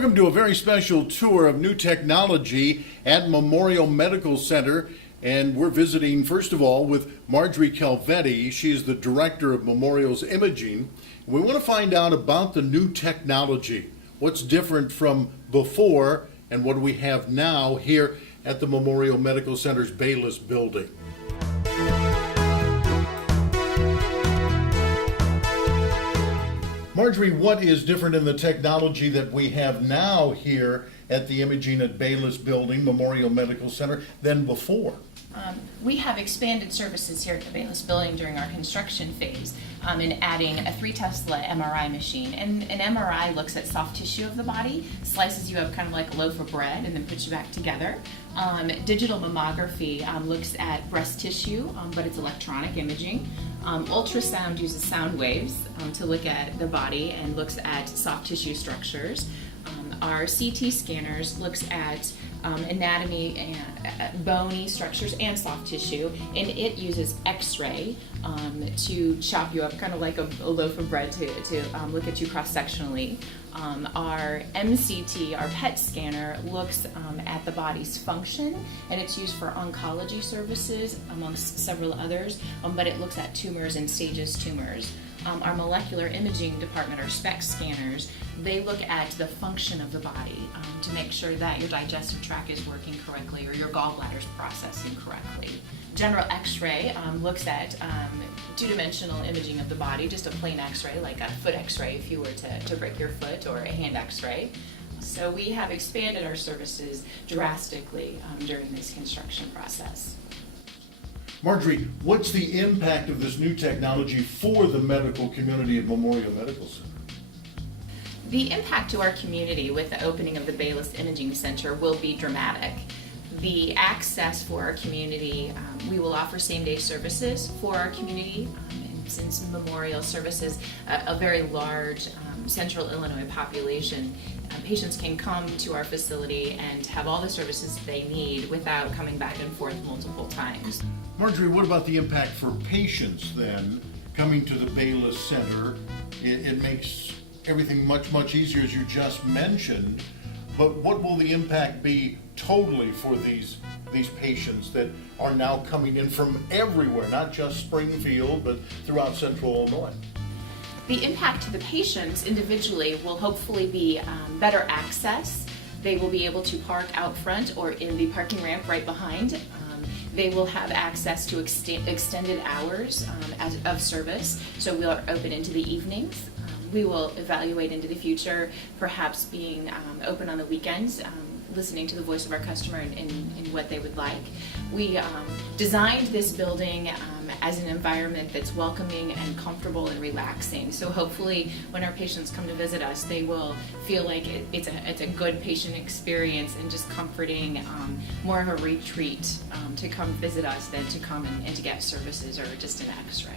Welcome to a very special tour of new technology at Memorial Medical Center. And we're visiting, first of all, with Marjorie Calvetti. She's the director of Memorial's imaging. We want to find out about the new technology. What's different from before and what do we have now here at the Memorial Medical Center's Bayless building. Marjorie, what is different in the technology that we have now here at the imaging at Bayless building, Memorial Medical Center, than before? We have expanded services here at the Bayless building during our construction phase in adding a 3 Tesla MRI machine. And an MRI looks at soft tissue of the body, slices you up kind of like a loaf of bread, and then puts you back together. Digital mammography looks at breast tissue, but it's electronic imaging. Ultrasound uses sound waves to look at the body and looks at soft tissue structures. Our CT scanners looks at anatomy and bony structures and soft tissue, and it uses X-ray to chop you up kind of like a loaf of bread to look at you cross-sectionally. Our MCT, our PET scanner, looks at the body's function, and it's used for oncology services amongst several others, but it looks at tumors and stages tumors. Our molecular imaging department, our SPECT scanners, they look at the function of the body to make sure that your digestive tract is working correctly or your gallbladder's processing correctly. General X-ray looks at two-dimensional imaging of the body, just a plain X-ray, like a foot X-ray if you were to break your foot, or a hand X-ray. So we have expanded our services drastically during this construction process. Marjorie, what's the impact of this new technology for the medical community of Memorial Medical Center? The impact to our community with the opening of the Bayless Imaging Center will be dramatic. The access for our community, we will offer same-day services for our community. And since Memorial services a very large central Illinois population, patients can come to our facility and have all the services they need without coming back and forth multiple times. Marjorie, what about the impact for patients then, coming to the Bayless Center? It makes everything much, much easier, as you just mentioned, but what will the impact be totally for these patients that are now coming in from everywhere, not just Springfield, but throughout central Illinois? The impact to the patients individually will hopefully be better access. They will be able to park out front or in the parking ramp right behind. They will have access to extended hours of service, so we are open into the evenings. We will evaluate into the future, perhaps being open on the weekends, listening to the voice of our customer and what they would like. We designed this building as an environment that's welcoming and comfortable and relaxing. So hopefully when our patients come to visit us, they will feel like it's a good patient experience and just comforting, more of a retreat to come visit us than to come and to get services or just an X-ray.